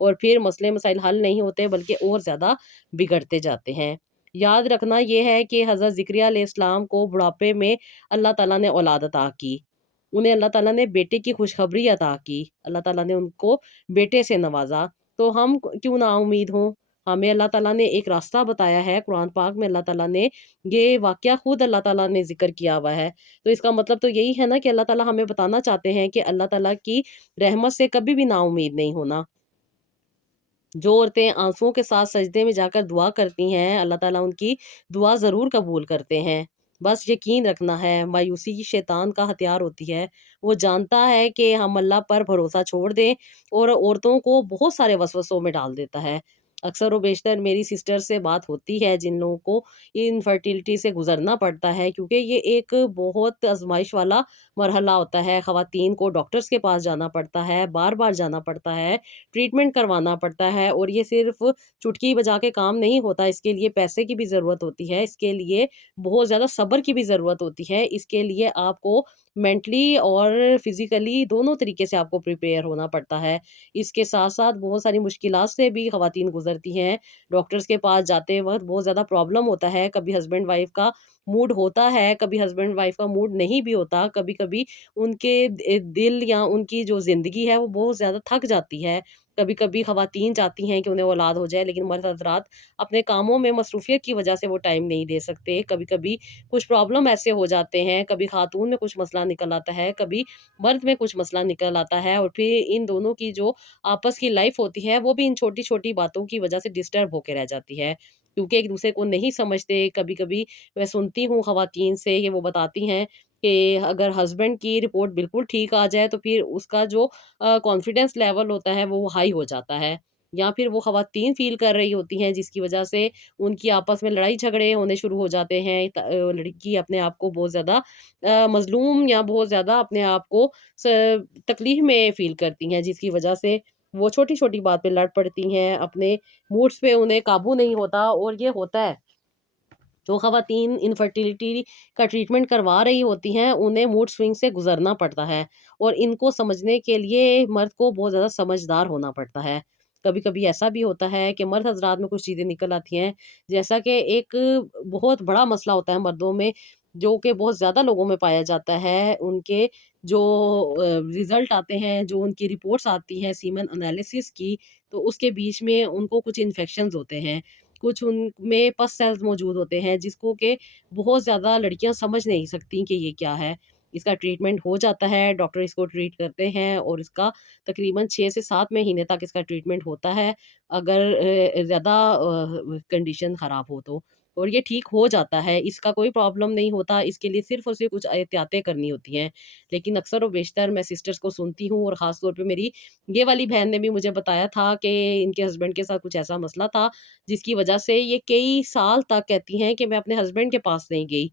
اور پھر مسئلے مسائل حل نہیں ہوتے بلکہ اور زیادہ بگڑتے جاتے ہیں۔ یاد رکھنا یہ ہے کہ حضرت زکریا علیہ السلام کو بڑھاپے میں اللہ تعالیٰ نے اولاد عطا کی، انہیں اللہ تعالیٰ نے بیٹے کی خوشخبری عطا کی، اللہ تعالیٰ نے ان کو بیٹے سے نوازا، تو ہم کیوں نا امید ہوں؟ ہمیں اللہ تعالیٰ نے ایک راستہ بتایا ہے، قرآن پاک میں اللہ تعالیٰ نے یہ واقعہ خود اللہ تعالیٰ نے ذکر کیا ہوا ہے، تو اس کا مطلب تو یہی ہے نا کہ اللہ تعالیٰ ہمیں بتانا چاہتے ہیں کہ اللہ تعالیٰ کی رحمت سے کبھی بھی نا امید نہیں ہونا۔ جو عورتیں آنسوؤں کے ساتھ سجدے میں جا کر دعا کرتی ہیں، اللہ تعالیٰ ان کی دعا ضرور قبول کرتے ہیں۔ بس یقین رکھنا ہے، مایوسی کی شیطان کا ہتھیار ہوتی ہے، وہ جانتا ہے کہ ہم اللہ پر بھروسہ چھوڑ دیں اور عورتوں کو بہت سارے وسوسوں میں ڈال دیتا ہے۔ اکثر و بیشتر میری سسٹر سے بات ہوتی ہے جن لوگوں کو انفرٹیلٹی سے گزرنا پڑتا ہے، کیونکہ یہ ایک بہت آزمائش والا مرحلہ ہوتا ہے۔ خواتین کو ڈاکٹرز کے پاس جانا پڑتا ہے، بار بار جانا پڑتا ہے، ٹریٹمنٹ کروانا پڑتا ہے، اور یہ صرف چٹکی بجا کے کام نہیں ہوتا، اس کے لیے پیسے کی بھی ضرورت ہوتی ہے، اس کے لیے بہت زیادہ صبر کی بھی ضرورت ہوتی ہے، اس کے لیے آپ کو مینٹلی اور فزیکلی دونوں طریقے سے آپ کو پریپیئر ہونا پڑتا ہے۔ اس کے ساتھ ساتھ بہت ساری مشکلات سے بھی خواتین گزرتی ہیں۔ ڈاکٹرز کے پاس جاتے وقت بہت زیادہ پرابلم ہوتا ہے، کبھی ہسبینڈ وائف کا موڈ ہوتا ہے، کبھی ہسبینڈ وائف کا موڈ نہیں بھی ہوتا، کبھی کبھی ان کے دل یا ان کی جو زندگی ہے وہ بہت زیادہ تھک جاتی ہے۔ کبھی کبھی خواتین چاہتی ہیں کہ انہیں اولاد ہو جائے، لیکن مرد حضرات اپنے کاموں میں مصروفیت کی وجہ سے وہ ٹائم نہیں دے سکتے۔ کبھی کبھی کچھ پرابلم ایسے ہو جاتے ہیں، کبھی خاتون میں کچھ مسئلہ نکل آتا ہے، کبھی مرد میں کچھ مسئلہ نکل آتا ہے، اور پھر ان دونوں کی جو آپس کی لائف ہوتی ہے وہ بھی ان چھوٹی چھوٹی باتوں کی وجہ سے ڈسٹرب ہو کے رہ جاتی ہے، کیونکہ ایک دوسرے کو نہیں سمجھتے۔ کبھی کبھی میں سنتی ہوں خواتین سے کہ وہ بتاتی ہیں کہ اگر ہسبینڈ کی رپورٹ بالکل ٹھیک آ جائے تو پھر اس کا جو کانفیڈنس لیول ہوتا ہے وہ ہائی ہو جاتا ہے، یا پھر وہ خواتین فیل کر رہی ہوتی ہیں جس کی وجہ سے ان کی آپس میں لڑائی جھگڑے ہونے شروع ہو جاتے ہیں، لڑکی اپنے آپ کو بہت زیادہ مظلوم یا بہت زیادہ اپنے آپ کو تکلیف میں فیل کرتی ہیں، جس کی وجہ سے وہ چھوٹی چھوٹی بات پہ لڑ پڑتی ہیں، اپنے موڈز پہ انہیں قابو نہیں ہوتا، اور یہ ہوتا ہے جو خواتین انفرٹیلٹی کا ٹریٹمنٹ کروا رہی ہوتی ہیں انہیں موڈ سوئنگ سے گزرنا پڑتا ہے، اور ان کو سمجھنے کے لیے مرد کو بہت زیادہ سمجھدار ہونا پڑتا ہے۔ کبھی کبھی ایسا بھی ہوتا ہے کہ مرد حضرات میں کچھ چیزیں نکل آتی ہیں، جیسا کہ ایک بہت بڑا مسئلہ ہوتا ہے مردوں میں، جو کہ بہت زیادہ لوگوں میں پایا جاتا ہے، ان کے جو ریزلٹ آتے ہیں، جو ان کی رپورٹس آتی ہیں سیمن انالیسس کی، تو اس کے بیچ میں ان کو کچھ انفیکشنز ہوتے ہیں، کچھ ان میں پس سیلز موجود ہوتے ہیں، جس کو کہ بہت زیادہ لڑکیاں سمجھ نہیں سکتی کہ یہ کیا ہے۔ اس کا ٹریٹمنٹ ہو جاتا ہے، ڈاکٹر اس کو ٹریٹ کرتے ہیں، اور اس کا تقریباً 6 سے 7 مہینے تک اس کا ٹریٹمنٹ ہوتا ہے، اگر زیادہ کنڈیشن خراب ہو تو، اور یہ ٹھیک ہو جاتا ہے، اس کا کوئی پرابلم نہیں ہوتا، اس کے لیے صرف اور صرف کچھ احتیاطیں کرنی ہوتی ہیں۔ لیکن اکثر و بیشتر میں سسٹرز کو سنتی ہوں، اور خاص طور پہ میری یہ والی بہن نے بھی مجھے بتایا تھا کہ ان کے ہسبینڈ کے ساتھ کچھ ایسا مسئلہ تھا جس کی وجہ سے یہ کئی سال تک کہتی ہیں کہ میں اپنے ہسبینڈ کے پاس نہیں گئی،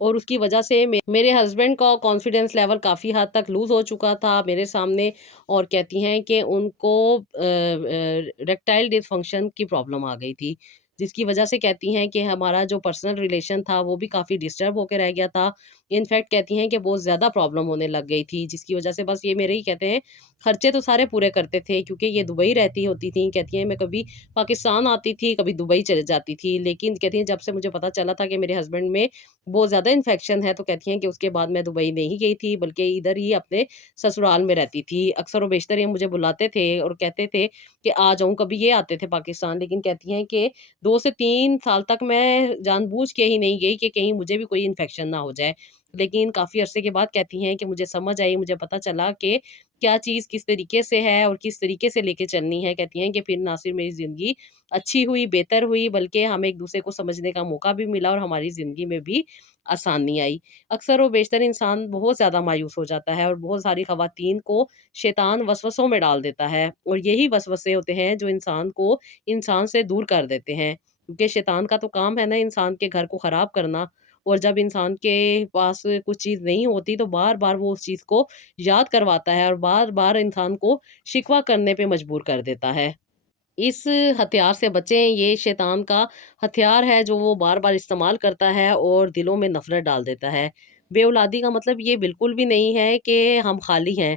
اور اس کی وجہ سے میرے ہسبینڈ کا کانفیڈنس لیول کافی حد تک لوز ہو چکا تھا میرے سامنے، اور کہتی ہیں کہ ان کو ریکٹائل ڈسفنکشن کی پرابلم آ گئی تھی، جس کی وجہ سے کہتی ہیں کہ ہمارا جو پرسنل ریلیشن تھا وہ بھی کافی ڈسٹرب ہو کے رہ گیا تھا۔ انفیکٹ کہتی ہیں کہ بہت زیادہ پرابلم ہونے لگ گئی تھی، جس کی وجہ سے بس یہ میرے ہی کہتے ہیں خرچے تو سارے پورے کرتے تھے، کیونکہ یہ دبئی رہتی ہوتی تھیں، کہتی ہیں میں کبھی پاکستان آتی تھی، کبھی دبئی چلے جاتی تھی، لیکن کہتی ہیں جب سے مجھے پتا چلا تھا کہ میرے ہسبینڈ میں بہت زیادہ انفیکشن ہے، تو کہتی ہیں کہ اس کے بعد میں دبئی نہیں گئی تھی بلکہ ادھر ہی اپنے سسرال میں رہتی تھی۔ اکثر و بیشتر یہ مجھے بلاتے تھے اور کہتے تھے کہ آ جاؤں، کبھی یہ آتے تھے پاکستان، لیکن کہتی ہیں کہ 2 سے 3 سال تک میں جان بوجھ کے ہی نہیں گئی کہ کہیں مجھے بھی کوئی انفیکشن نہ ہو جائے، لیکن کافی عرصے کے بعد کہتی ہیں کہ مجھے سمجھ آئی، مجھے پتا چلا کہ کیا چیز کس طریقے سے ہے اور کس طریقے سے لے کے چلنی ہے۔ کہتی ہیں کہ پھر نہ صرف میری زندگی اچھی ہوئی، بہتر ہوئی، بلکہ ہمیں ایک دوسرے کو سمجھنے کا موقع بھی ملا، اور ہماری زندگی میں بھی آسانی آئی۔ اکثر و بیشتر انسان بہت زیادہ مایوس ہو جاتا ہے، اور بہت ساری خواتین کو شیطان وسوسوں میں ڈال دیتا ہے، اور یہی وسوسے ہوتے ہیں جو انسان کو انسان سے دور کر دیتے ہیں، کیونکہ شیطان کا تو کام ہے نا انسان کے گھر کو خراب کرنا، اور جب انسان کے پاس کچھ چیز نہیں ہوتی تو بار بار وہ اس چیز کو یاد کرواتا ہے، اور بار بار انسان کو شکوہ کرنے پہ مجبور کر دیتا ہے۔ اس ہتھیار سے بچیں، یہ شیطان کا ہتھیار ہے جو وہ بار بار استعمال کرتا ہے اور دلوں میں نفرت ڈال دیتا ہے۔ بے اولادی کا مطلب یہ بالکل بھی نہیں ہے کہ ہم خالی ہیں،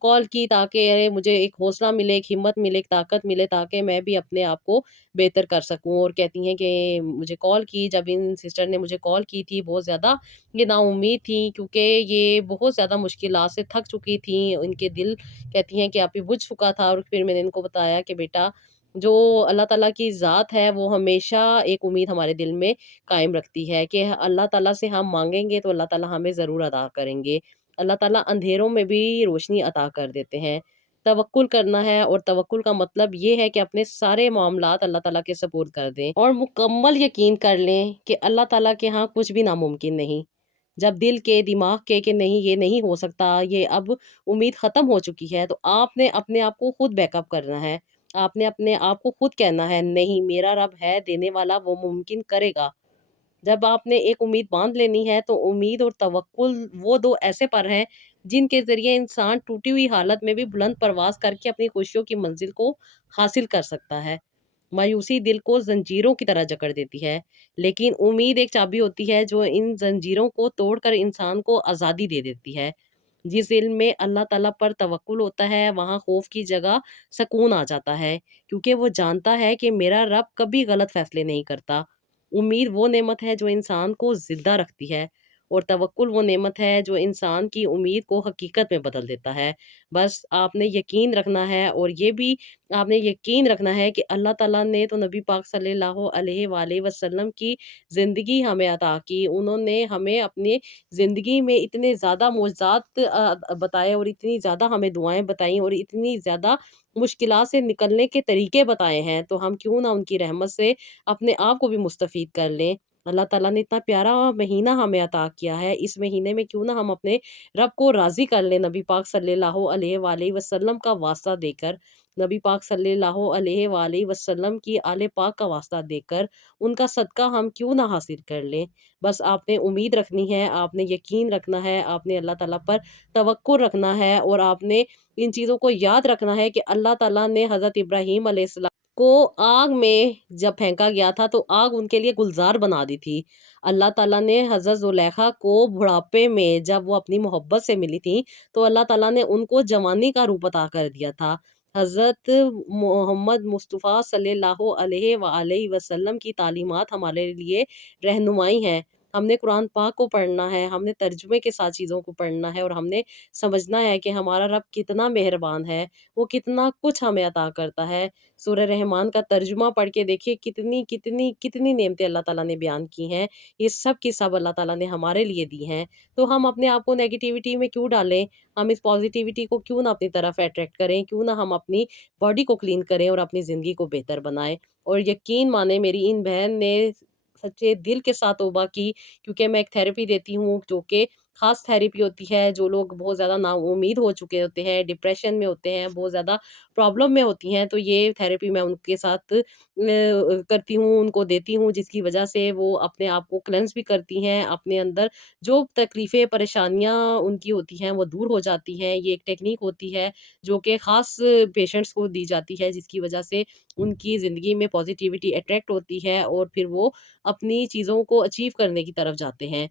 کال کی تاکہ مجھے ایک حوصلہ ملے، ایک ہمت ملے، ایک طاقت ملے تاکہ میں بھی اپنے آپ کو بہتر کر سکوں۔ اور کہتی ہیں کہ مجھے کال کی، جب ان سسٹر نے مجھے کال کی تھی بہت زیادہ یہ نا امید تھیں، کیونکہ یہ بہت زیادہ مشکلات سے تھک چکی تھیں، ان کے دل کہتی ہیں کہ آپ ہی بجھ چکا تھا۔ اور پھر میں نے ان کو بتایا کہ بیٹا جو اللہ تعالیٰ کی ذات ہے وہ ہمیشہ ایک امید ہمارے دل میں قائم رکھتی ہے کہ اللہ تعالیٰ سے ہم مانگیں گے تو اللہ تعالیٰ ہمیں ضرور عطا کریں گے۔ اللہ تعالیٰ اندھیروں میں بھی روشنی عطا کر دیتے ہیں۔ توکل کرنا ہے، اور توکل کا مطلب یہ ہے کہ اپنے سارے معاملات اللہ تعالیٰ کے سپرد کر دیں اور مکمل یقین کر لیں کہ اللہ تعالیٰ کے ہاں کچھ بھی ناممکن نہیں۔ جب دل کے دماغ کے کہ نہیں یہ نہیں ہو سکتا، یہ اب امید ختم ہو چکی ہے، تو آپ نے اپنے آپ کو خود بیک اپ کرنا ہے۔ آپ نے اپنے آپ کو خود کہنا ہے نہیں میرا رب ہے دینے والا، وہ ممکن کرے گا۔ جب آپ نے ایک امید باندھ لینی ہے تو امید اور توکل وہ دو ایسے پر ہیں جن کے ذریعے انسان ٹوٹی ہوئی حالت میں بھی بلند پرواز کر کے اپنی خوشیوں کی منزل کو حاصل کر سکتا ہے۔ مایوسی دل کو زنجیروں کی طرح جکڑ دیتی ہے، لیکن امید ایک چابی ہوتی ہے جو ان زنجیروں کو توڑ کر انسان کو آزادی دے دیتی ہے۔ جس دل میں اللہ تعالیٰ پر توکل ہوتا ہے وہاں خوف کی جگہ سکون آ جاتا ہے، کیونکہ وہ جانتا ہے کہ میرا رب کبھی غلط فیصلے نہیں کرتا۔ امید وہ نعمت ہے جو انسان کو زندہ رکھتی ہے، اور توکل وہ نعمت ہے جو انسان کی امید کو حقیقت میں بدل دیتا ہے۔ بس آپ نے یقین رکھنا ہے، اور یہ بھی آپ نے یقین رکھنا ہے کہ اللہ تعالیٰ نے تو نبی پاک صلی اللہ علیہ وآلہ وسلم کی زندگی ہمیں عطا کی۔ انہوں نے ہمیں اپنی زندگی میں اتنے زیادہ معجزات بتائے، اور اتنی زیادہ ہمیں دعائیں بتائیں، اور اتنی زیادہ مشکلات سے نکلنے کے طریقے بتائے ہیں، تو ہم کیوں نہ ان کی رحمت سے اپنے آپ کو بھی مستفید کر لیں۔ اللہ تعالیٰ نے اتنا پیارا مہینہ ہمیں عطا کیا ہے، اس مہینے میں کیوں نہ ہم اپنے رب کو راضی کر لیں نبی پاک صلی اللہ علیہ وآلہ وسلم کا واسطہ دے کر، نبی پاک صلی اللہ علیہ وآلہ وسلم کی آل پاک کا واسطہ دے کر ان کا صدقہ ہم کیوں نہ حاصل کر لیں۔ بس آپ نے امید رکھنی ہے، آپ نے یقین رکھنا ہے، آپ نے اللہ تعالیٰ پر توکل رکھنا ہے، اور آپ نے ان چیزوں کو یاد رکھنا ہے کہ اللہ تعالیٰ نے حضرت ابراہیم علیہ السلام کو آگ میں جب پھینکا گیا تھا تو آگ ان کے لیے گلزار بنا دی تھی۔ اللہ تعالیٰ نے حضرت زلیخا کو بڑھاپے میں جب وہ اپنی محبت سے ملی تھی تو اللہ تعالیٰ نے ان کو جوانی کا روپ عطا کر دیا تھا۔ حضرت محمد مصطفیٰ صلی اللہ علیہ وآلہ وسلم کی تعلیمات ہمارے لیے رہنمائی ہیں۔ ہم نے قرآن پاک کو پڑھنا ہے، ہم نے ترجمے کے ساتھ چیزوں کو پڑھنا ہے، اور ہم نے سمجھنا ہے کہ ہمارا رب کتنا مہربان ہے، وہ کتنا کچھ ہمیں عطا کرتا ہے۔ سورہ رحمان کا ترجمہ پڑھ کے دیکھیے کتنی کتنی کتنی نعمتیں اللہ تعالیٰ نے بیان کی ہیں، یہ سب کی سب اللہ تعالیٰ نے ہمارے لیے دی ہیں۔ تو ہم اپنے آپ کو نیگیٹیوٹی میں کیوں ڈالیں، ہم اس پازیٹیوٹی کو کیوں نہ اپنی طرف اٹریکٹ کریں، کیوں نہ ہم اپنی باڈی کو کلین کریں اور اپنی زندگی کو بہتر بنائیں۔ اور یقین مانے میری ان بہن نے سچے دل کے ساتھ توبہ کی، کیونکہ میں ایک تھیراپی دیتی ہوں جو کہ خاص تھیراپی ہوتی ہے۔ جو لوگ بہت زیادہ نا امید ہو چکے ہوتے ہیں، ڈپریشن میں ہوتے ہیں، بہت زیادہ پرابلم میں ہوتی ہیں، تو یہ تھیراپی میں ان کے ساتھ کرتی ہوں، ان کو دیتی ہوں، جس کی وجہ سے وہ اپنے آپ کو کلینس بھی کرتی ہیں، اپنے اندر جو تکلیفیں پریشانیاں ان کی ہوتی ہیں وہ دور ہو جاتی ہیں۔ یہ ایک ٹیکنیک ہوتی ہے جو کہ خاص پیشنٹس کو دی جاتی ہے، جس کی وجہ سے ان کی زندگی میں پازیٹیوٹی اٹریکٹ ہوتی ہے، اور پھر وہ اپنی چیزوں کو اچیو کرنے کی طرف جاتے ہیں۔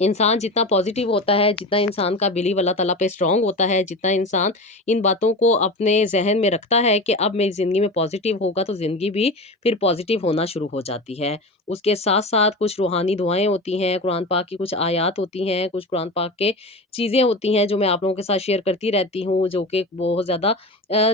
انسان جتنا پازیٹیو ہوتا ہے، جتنا انسان کا بلیو اللہ تعالیٰ پہ اسٹرانگ ہوتا ہے، جتنا انسان ان باتوں کو اپنے ذہن میں رکھتا ہے کہ اب میری زندگی میں پازیٹیو ہوگا تو زندگی بھی پھر پازیٹیو ہونا شروع ہو جاتی ہے۔ اس کے ساتھ ساتھ کچھ روحانی دعائیں ہوتی ہیں، قرآن پاک کی کچھ آیات ہوتی ہیں، کچھ قرآن پاک کے چیزیں ہوتی ہیں جو میں آپ لوگوں کے ساتھ شیئر کرتی رہتی ہوں، جو کہ بہت زیادہ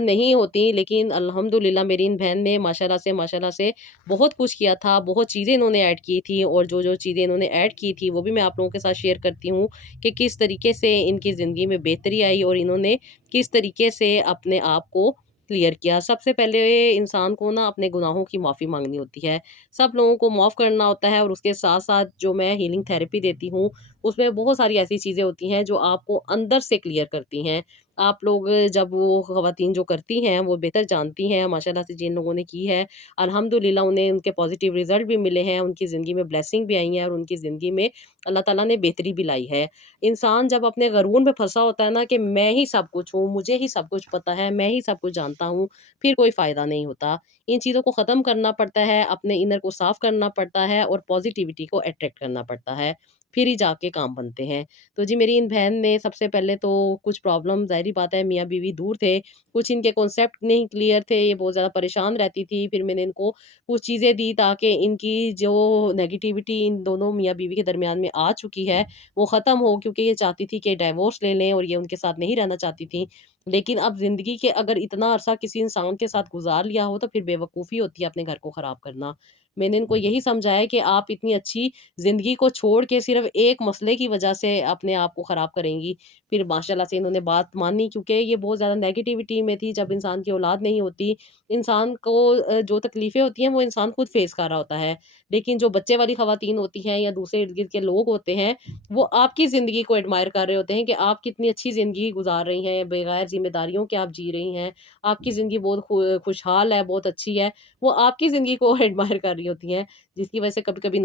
نہیں ہوتی، لیکن الحمدللہ میری ان بہن نے ماشاءاللہ سے بہت کچھ کیا تھا، بہت چیزیں انہوں نے ایڈ کی تھی، اور جو جو چیزیں انہوں نے ایڈ کی تھی وہ بھی میں آپ لوگوں کے ساتھ شیئر کرتی ہوں کہ کس طریقے سے ان کی زندگی میں بہتری آئی، اور انہوں نے کس طریقے سے اپنے آپ کو کلیئر کیا۔ سب سے پہلے انسان کو نا اپنے گناہوں کی معافی مانگنی ہوتی ہے، سب لوگوں کو معاف کرنا ہوتا ہے، اور اس کے ساتھ ساتھ جو میں ہیلنگ تھیراپی دیتی ہوں اس میں بہت ساری ایسی چیزیں ہوتی ہیں جو آپ کو اندر سے کلیئر کرتی ہیں۔ آپ لوگ جب وہ خواتین جو کرتی ہیں وہ بہتر جانتی ہیں، ماشاءاللہ سے جن لوگوں نے کی ہے الحمدللہ انہیں ان کے پازیٹیو رزلٹ بھی ملے ہیں، ان کی زندگی میں بلیسنگ بھی آئی ہیں، اور ان کی زندگی میں اللہ تعالیٰ نے بہتری بھی لائی ہے۔ انسان جب اپنے غرور میں پھنسا ہوتا ہے نا کہ میں ہی سب کچھ ہوں، مجھے ہی سب کچھ پتہ ہے، میں ہی سب کچھ جانتا ہوں، پھر کوئی فائدہ نہیں ہوتا۔ ان چیزوں کو ختم کرنا پڑتا ہے، اپنے انر کو صاف کرنا پڑتا ہے، اور پازیٹیوٹی کو اٹریکٹ کرنا پڑتا ہے۔ پھر ہی جا کے کام بنتے ہیں۔ تو جی میری ان بہن نے سب سے پہلے تو کچھ پرابلم، ظاہری بات ہے میاں بیوی دور تھے، کچھ ان کے کانسیپٹ نہیں کلیئر تھے، یہ بہت زیادہ پریشان رہتی تھی۔ پھر میں نے ان کو کچھ چیزیں دی تاکہ ان کی جو نیگیٹیوٹی ان دونوں میاں بیوی کے درمیان میں آ چکی ہے وہ ختم ہو، کیونکہ یہ چاہتی تھی کہ ڈائیورس لے لیں اور یہ ان کے ساتھ نہیں رہنا چاہتی تھی۔ لیکن اب زندگی کے اگر اتنا عرصہ کسی انسان کے ساتھ گزار لیا ہو تو پھر بے وقوفی ہوتی ہے اپنے گھر کو خراب کرنا۔ میں نے ان کو یہی سمجھایا کہ آپ اتنی اچھی زندگی کو چھوڑ کے صرف ایک مسئلے کی وجہ سے اپنے آپ کو خراب کریں گی۔ پھر ماشاءاللہ سے انہوں نے بات مانی، کیونکہ یہ بہت زیادہ نیگیٹیوٹی میں تھی۔ جب انسان کی اولاد نہیں ہوتی، انسان کو جو تکلیفیں ہوتی ہیں وہ انسان خود فیس کر رہا ہوتا ہے، لیکن جو بچے والی خواتین ہوتی ہیں یا دوسرے ارد گرد کے لوگ ہوتے ہیں وہ آپ کی زندگی کو ایڈمائر کر رہے ہوتے ہیں کہ آپ کتنی اچھی زندگی گزار رہی ہیں، بغیر ذمہ داریوں کے آپ جی رہی ہیں، آپ کی زندگی بہت خوشحال ہے، بہت اچھی ہے۔ وہ آپ کی زندگی کو ایڈمائر کر رہی ہوتی ہیں، جس کی وجہ سے کبھی کبھی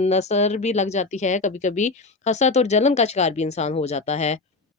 نظر بھی لگ جاتی ہے، کبھی کبھی حسد اور جلن کا شکار بھی انسان ہو جاتا ہے۔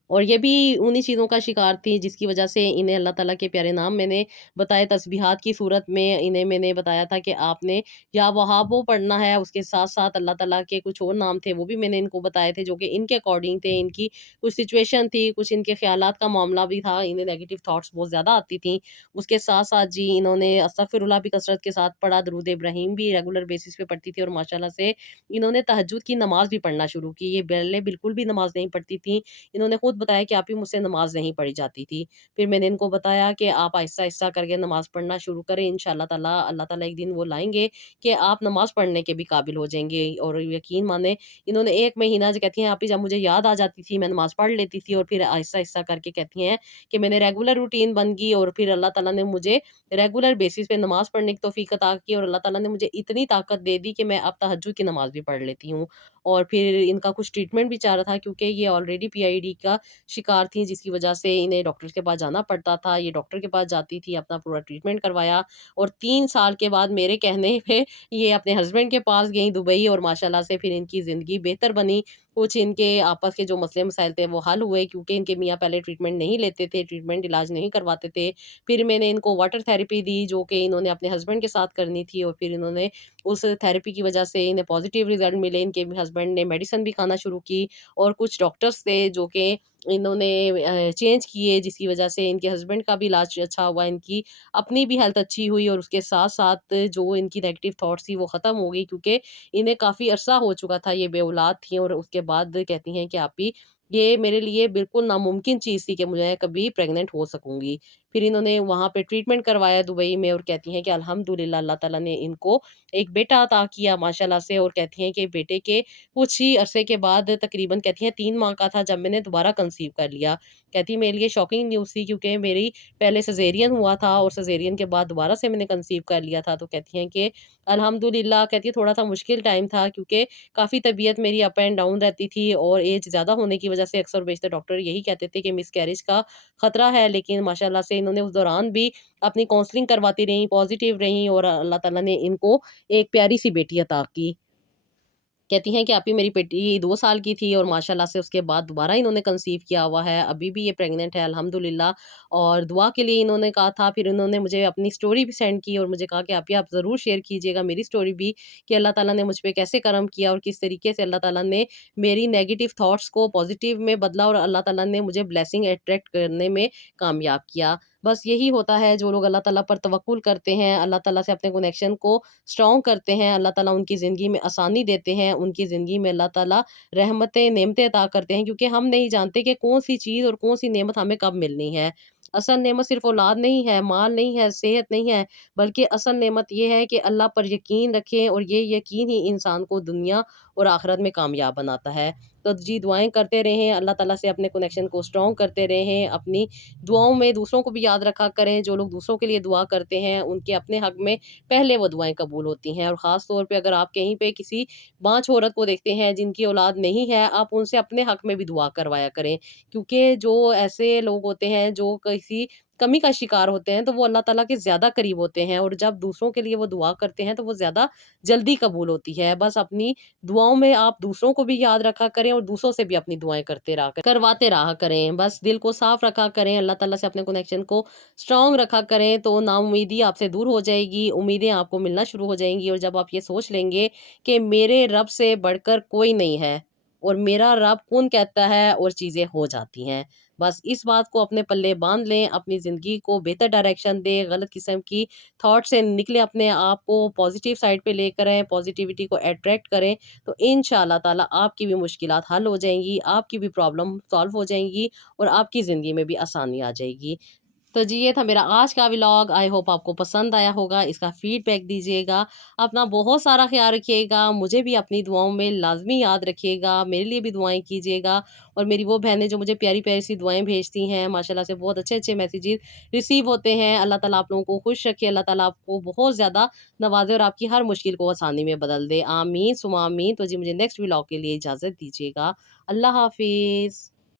اور یہ بھی انہی چیزوں کا شکار تھی جس کی وجہ سے انہیں اللہ تعالیٰ کے پیارے نام میں نے بتائے، تسبیحات کی صورت میں انہیں میں نے بتایا تھا کہ آپ نے یا وہابو پڑھنا ہے، اس کے ساتھ ساتھ اللہ تعالیٰ کے کچھ اور نام تھے وہ بھی میں نے ان کو بتائے تھے جو کہ ان کے اکارڈنگ تھے، ان کی کچھ سچویشن تھی، کچھ ان کے خیالات کا معاملہ بھی تھا، انہیں نیگیٹو تھاٹس بہت زیادہ آتی تھیں۔ اس کے ساتھ ساتھ جی انہوں نے استغفر اللہ بھی کثرت کے ساتھ پڑھا، درود ابراہیم بھی ریگولر بیسس پہ پڑھتی تھی، اور ماشاءاللہ سے انہوں نے تہجد کی نماز بھی پڑھنا شروع کی۔ یہ پہلے بالکل بھی نماز نہیں پڑھتی تھیں، انہوں نے خود بتایا کہ آپ ہی مجھ سے نماز نہیں پڑھی جاتی تھی۔ پھر میں نے ان کو بتایا کہ آپ آہستہ آہستہ کر کے نماز پڑھنا شروع کریں، انشاءاللہ تعالیٰ اللہ تعالیٰ ایک دن وہ لائیں گے کہ آپ نماز پڑھنے کے بھی قابل ہو جائیں گے۔ اور یقین مانیں انہوں نے 1 مہینہ جو کہتی ہیں آپ ہی جب مجھے یاد آ جاتی تھی میں نماز پڑھ لیتی تھی، اور پھر آہستہ آہستہ کر کے کہتی ہیں کہ میں نے ریگولر روٹین بن گئی، اور پھر اللہ تعالیٰ نے مجھے ریگولر بیسس پہ نماز پڑھنے کی توفیق عطا کی، اور اللہ تعالیٰ نے مجھے اتنی طاقت دے دی کہ میں اب تہجد کی نماز بھی پڑھ لیتی ہوں۔ اور پھر ان کا کچھ ٹریٹمنٹ بھی چل رہا تھا، کیونکہ یہ آلریڈی PID کا شکار تھیں، جس کی وجہ سے انہیں ڈاکٹر کے پاس جانا پڑتا تھا۔ یہ ڈاکٹر کے پاس جاتی تھی، اپنا پورا ٹریٹمنٹ کروایا، اور 3 سال کے بعد میرے کہنے پہ یہ اپنے ہسبینڈ کے پاس گئیں دبئی، اور ماشاءاللہ سے پھر ان کی زندگی بہتر بنی۔ کچھ ان کے آپس کے جو مسئلے مسائل تھے وہ حل ہوئے، کیونکہ ان کے میاں پہلے ٹریٹمنٹ نہیں لیتے تھے، ٹریٹمنٹ علاج نہیں کرواتے تھے۔ پھر میں نے ان کو واٹر تھیراپی دی جو کہ انہوں نے اپنے ہسبینڈ کے ساتھ کرنی تھی، اور پھر انہوں نے اس تھیراپی کی وجہ سے انہیں پازیٹیو رزلٹ ملے، ان کے ہسبینڈ نے میڈیسن بھی کھانا شروع کی، اور کچھ ڈاکٹرز تھے جو کہ انہوں نے چینج کیے، جس کی وجہ سے ان کے ہسبینڈ کا بھی علاج اچھا ہوا، ان کی اپنی بھی ہیلتھ اچھی ہوئی، اور اس کے ساتھ ساتھ جو ان کی نیگیٹو تھاٹس تھی وہ ختم ہو گئی، کیونکہ انہیں کافی عرصہ ہو چکا تھا، یہ بے اولاد تھیں، اور اس کے بعد کہتی ہیں کہ آپ ہی یہ میرے لیے بالکل ناممکن چیز تھی کہ مجھے کبھی پریگننٹ ہو سکوں گی۔ پھر انہوں نے وہاں پہ ٹریٹمنٹ کروایا دبئی میں، اور کہتی ہیں کہ الحمدللہ اللہ تعالیٰ نے ان کو ایک بیٹا عطا کیا ماشاءاللہ سے، اور کہتی ہیں کہ بیٹے کے کچھ ہی عرصے کے بعد تقریباً کہتی ہیں 3 ماہ کا تھا جب میں نے دوبارہ کنسیو کر لیا۔ کہتی میرے لیے شاکنگ نیوز تھی، کیونکہ میری پہلے سزیرین ہوا تھا، اور سزیرین کے بعد دوبارہ سے میں نے کنسیو کر لیا تھا۔ تو کہتی ہیں کہ الحمدللہ، کہتی ہے تھوڑا سا مشکل ٹائم تھا، کیونکہ کافی طبیعت میری اپ اینڈ ڈاؤن رہتی تھی، اور ایج زیادہ ہونے کی وجہ سے اکثر بیشتر ڈاکٹر یہی کہتے تھے کہ مس کیریج کا خطرہ ہے، لیکن ماشاءاللہ سے انہوں نے اس دوران بھی اپنی کاؤنسلنگ کرواتی رہیں، پازیٹیو رہیں، اور اللہ تعالیٰ نے ان کو ایک پیاری سی بیٹی عطا کی۔ کہتی ہیں کہ آپ ہی میری بیٹی 2 سال کی تھی، اور ماشاءاللہ سے اس کے بعد دوبارہ انہوں نے کنسیو کیا ہوا ہے، ابھی بھی یہ پریگننٹ ہے الحمدللہ، اور دعا کے لیے انہوں نے کہا تھا۔ پھر انہوں نے مجھے اپنی سٹوری بھی سینڈ کی، اور مجھے کہا کہ آپ ضرور شیئر کیجئے گا میری سٹوری بھی، کہ اللہ تعالیٰ نے مجھ پہ کیسے کرم کیا، اور کس طریقے سے اللہ تعالیٰ نے میری نیگیٹو تھاٹس کو پازیٹیو میں بدلا، اور اللہ تعالیٰ نے مجھے بلیسنگ اٹریکٹ کرنے میں کامیاب کیا۔ بس یہی ہوتا ہے، جو لوگ اللہ تعالیٰ پر توکل کرتے ہیں، اللہ تعالیٰ سے اپنے کنیکشن کو اسٹرانگ کرتے ہیں، اللہ تعالیٰ ان کی زندگی میں آسانی دیتے ہیں، ان کی زندگی میں اللہ تعالیٰ رحمتیں نعمتیں عطا کرتے ہیں، کیونکہ ہم نہیں جانتے کہ کون سی چیز اور کون سی نعمت ہمیں کب ملنی ہے۔ اصل نعمت صرف اولاد نہیں ہے، مال نہیں ہے، صحت نہیں ہے، بلکہ اصل نعمت یہ ہے کہ اللہ پر یقین رکھیں، اور یہ یقین ہی انسان کو دنیا اور آخرت میں کامیاب بناتا ہے۔ تو جی دعائیں کرتے رہیں، اللہ تعالیٰ سے اپنے کنیکشن کو اسٹرانگ کرتے رہیں، اپنی دعاؤں میں دوسروں کو بھی یاد رکھا کریں، جو لوگ دوسروں کے لیے دعا کرتے ہیں ان کے اپنے حق میں پہلے وہ دعائیں قبول ہوتی ہیں۔ اور خاص طور پہ اگر آپ کہیں پہ کسی بانجھ عورت کو دیکھتے ہیں جن کی اولاد نہیں ہے، آپ ان سے اپنے حق میں بھی دعا کروایا کریں، کیونکہ جو ایسے لوگ ہوتے ہیں جو کسی کمی کا شکار ہوتے ہیں تو وہ اللہ تعالیٰ کے زیادہ قریب ہوتے ہیں، اور جب دوسروں کے لیے وہ دعا کرتے ہیں تو وہ زیادہ جلدی قبول ہوتی ہے۔ بس اپنی دعاؤں میں آپ دوسروں کو بھی یاد رکھا کریں، اور دوسروں سے بھی اپنی دعائیں کرواتے رہا کریں، بس دل کو صاف رکھا کریں، اللہ تعالیٰ سے اپنے کنیکشن کو اسٹرانگ رکھا کریں، تو نا امیدی آپ سے دور ہو جائے گی، امیدیں آپ کو ملنا شروع ہو جائیں گی، اور جب آپ یہ سوچ لیں گے کہ میرے رب سے بڑھ کر کوئی نہیں ہے، اور میرا رب کن کہتا ہے اور چیزیں ہو جاتی ہیں۔ بس اس بات کو اپنے پلے باندھ لیں، اپنی زندگی کو بہتر ڈائریکشن دیں، غلط قسم کی تھاٹ سے نکلیں، اپنے آپ کو پازیٹیو سائڈ پہ لے کر آئیں، پازیٹیوٹی کو اٹریکٹ کریں، تو انشاءاللہ تعالیٰ آپ کی بھی مشکلات حل ہو جائیں گی، آپ کی بھی پرابلم سالو ہو جائیں گی، اور آپ کی زندگی میں بھی آسانی آ جائے گی۔ تو جی یہ تھا میرا آج کا ولاگ، آئی ہوپ آپ کو پسند آیا ہوگا، اس کا فیڈ بیک دیجیے گا، اپنا بہت سارا خیال رکھیے گا، مجھے بھی اپنی دعاؤں میں لازمی یاد رکھیے گا، میرے لیے بھی دعائیں کیجیے گا، اور میری وہ بہنیں جو مجھے پیاری پیاری سی دعائیں بھیجتی ہیں، ماشاءاللہ سے بہت اچھے اچھے میسیجز ریسیو ہوتے ہیں۔ اللہ تعالیٰ آپ لوگوں کو خوش رکھے، اللہ تعالیٰ آپ کو بہت زیادہ نوازے، اور آپ کی ہر مشکل کو آسانی میں بدل دے، آمین ثم آمین۔ تو جی مجھے نیکسٹ ولاگ کے لیے اجازت دیجیے گا، اللہ حافظ۔